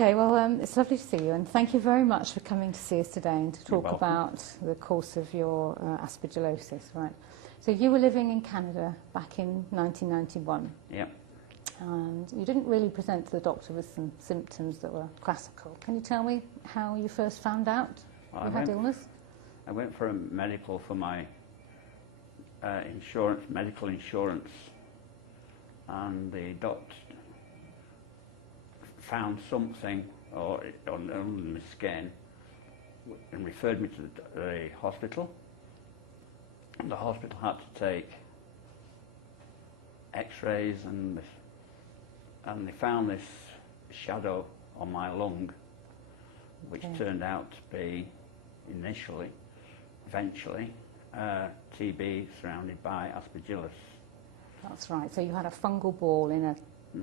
Okay, well, it's lovely to see you, and thank you very much for coming to see us today and to talk about the course of your aspergillosis, right? So you were living in Canada back in 1991. Yeah. And you didn't really present to the doctor with some symptoms that were classical. Can you tell me how you first found out you had illness? I went for a medical for my medical insurance, and the doctor found something on my skin and referred me to the hospital. The hospital had to take x-rays, and they found this shadow on my lung, which turned out to be eventually TB surrounded by Aspergillus. That's right. So you had a fungal ball in a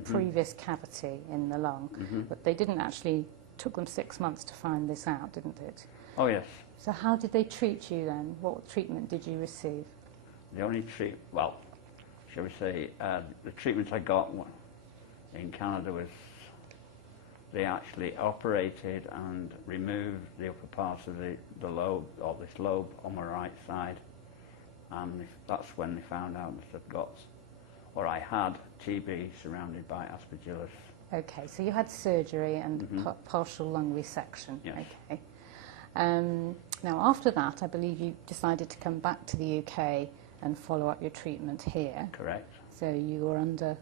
previous cavity in the lung, but they didn't actually, took them 6 months to find this out, didn't it? Oh yes. So how did they treat you then? What treatment did you receive? The only shall we say, the treatment I got in Canada was they actually operated and removed the upper parts of the lobe, or this lobe on my right side, and that's when they found out that I had TB surrounded by Aspergillus. Okay, so you had surgery and partial lung resection. Yes. Okay. Now after that, I believe you decided to come back to the UK and follow up your treatment here. Correct. So you were under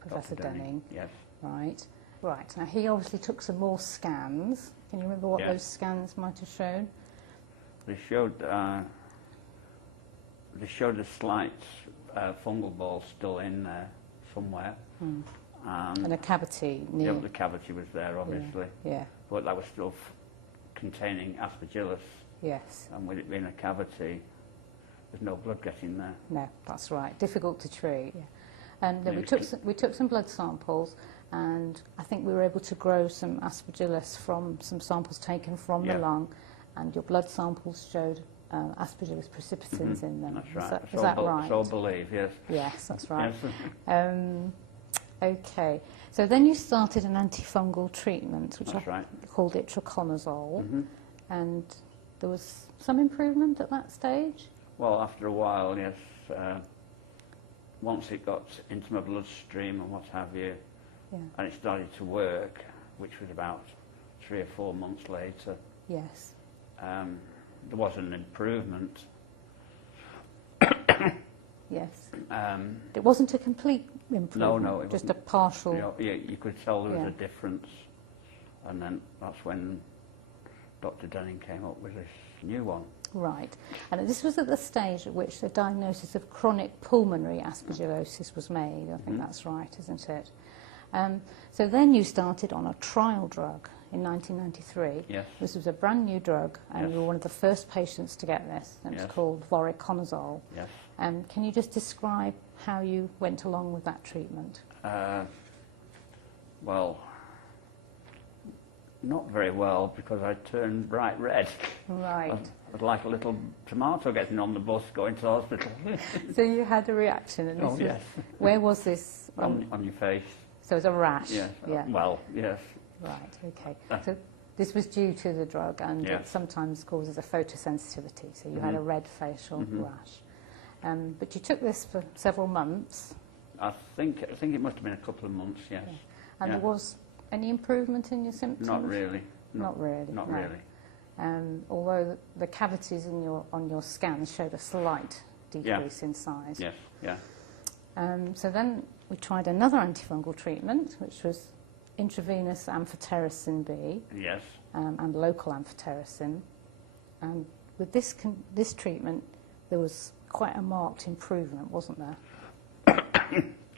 Professor Dunning. Yes. Right. Right. Now he obviously took some more scans. Can you remember what those scans might have shown? They showed a slight fungal ball still in there somewhere. And a cavity near. Yeah, the cavity was there, obviously. Yeah. But that was still containing Aspergillus. Yes. And with it being a cavity, there's no blood getting there. No, that's right. Difficult to treat. Yeah. And then we took some blood samples, and I think we were able to grow some Aspergillus from some samples taken from the lung, and your blood samples showed Aspergillus precipitins in them. That's right. Is that right? So believe, yes. Yes, that's right. Yes. Okay. So then you started an antifungal treatment, which That's right. called itraconazole, and there was some improvement at that stage? Well, after a while, yes. Once it got into my bloodstream and what have you, and it started to work, which was about 3 or 4 months later. Yes. There was an improvement. Yes. It It wasn't a complete improvement. No, it just wasn't. a partial. You could tell there was a difference, and then that's when Dr. Dunning came up with this new one. Right. And this was at the stage at which the diagnosis of chronic pulmonary aspergillosis was made. I think that's right, isn't it? So then you started on a trial drug in 1993. Yes. This was a brand new drug, and you were one of the first patients to get this. And it's called voriconazole. Yes. Can you just describe how you went along with that treatment? Well, not very well, because I turned bright red. Right. I was like a little tomato getting on the bus going to the hospital. So you had a reaction. And this yes. Where was this? On your face. So it was a rash? Yes. Yeah. Well, yes. Right, okay. So this was due to the drug, and it sometimes causes a photosensitivity, so you had a red facial rash. But you took this for several months. I think it must have been a couple of months, yes. Yeah. And there was any improvement in your symptoms? Not really. Not really? Not no. really. Although the cavities on your scans showed a slight decrease in size. Yes, yeah. So then we tried another antifungal treatment, which was intravenous amphotericin B. Yes. And local amphotericin. And with this treatment, there was quite a marked improvement, wasn't there?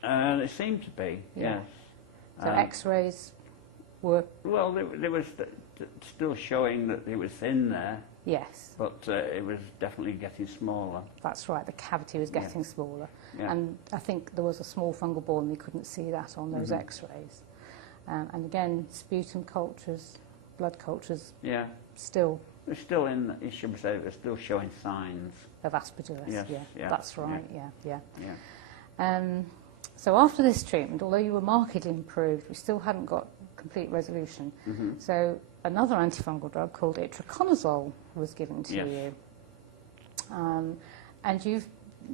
It seemed to be, yes. So X-rays were... Well, there was still showing that it was in there. Yes. But it was definitely getting smaller. That's right, the cavity was getting smaller. Yeah. And I think there was a small fungal ball, and we couldn't see that on those X-rays. And again, sputum cultures, blood cultures, still... They're still in, you should say, they're still showing signs. Of Aspergillus, yes, that's right, So after this treatment, although you were markedly improved, we still hadn't got complete resolution. Mm-hmm. So another antifungal drug called itraconazole was given to Yes. you. And you've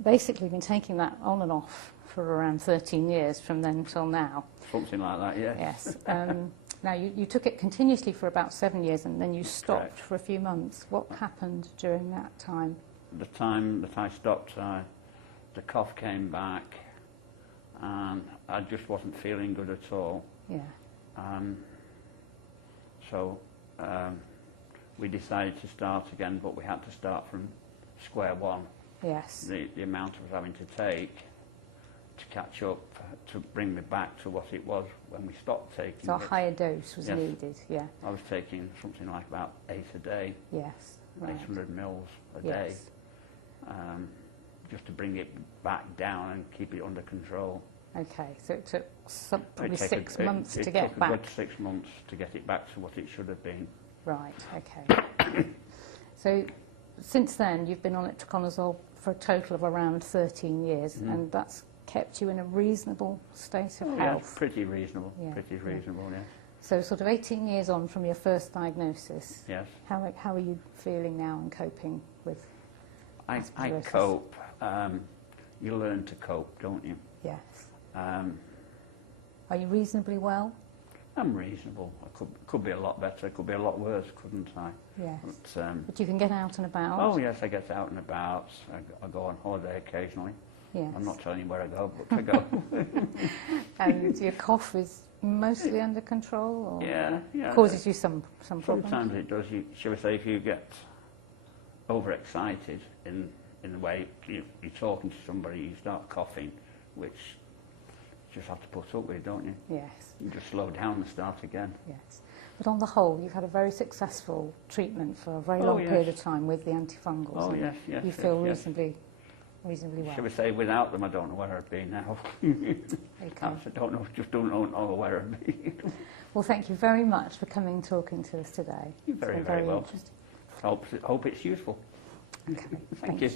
basically been taking that on and off for around 13 years from then till now. Something like that, yes. Yes. Now, you took it continuously for about 7 years and then you stopped Correct. for a few months. What happened during that time? The time that I stopped, the cough came back and I just wasn't feeling good at all. Yeah. So we decided to start again, but we had to start from square one. Yes. The amount I was having to take to catch up, to bring me back to what it was when we stopped taking So a it. higher dose was Yes. needed, yeah. I was taking something like about 8 a day, Yes. Right. 800 mils a day, Yes. just to bring it back down and keep it under control. Okay, so it took probably It took 6 months it to get took back. a good 6 months to get it back to what it should have been. Right, okay. So since then, you've been on itraconazole for a total of around 13 years, Mhm. and that's kept you in a reasonable state of Yeah, health. pretty reasonable, Yeah, pretty yeah. reasonable, yes. So sort of 18 years on from your first diagnosis, Yes. how are you feeling now and coping with I Aspergillosis? cope. You learn to cope, don't you? Yes. Are you reasonably well? I'm reasonable. I could be a lot better, could be a lot worse, couldn't I? Yes. But, But you can get out and about? oh yes, I get out and about. I go on holiday occasionally. Yes. I'm not telling you where I go, but I go. And your cough is mostly under control, or Yeah. causes you some problems? Sometimes it does. Shall we say, if you get overexcited in the way you're talking to somebody, you start coughing, which you just have to put up with, don't you? Yes. You just slow down and start again. Yes. But on the whole, you've had a very successful treatment for a very Oh, long yes. period of time with the antifungals. Oh, and yes, yes, You yes, feel yes. reasonably well. Shall we say, without them, I don't know where I'd be now. Okay. I just don't know where I'd be. Well, thank you very much for coming and talking to us today. You're It's very, been very welcome. interesting. Hope it's useful. Okay. Thank Thank you. you.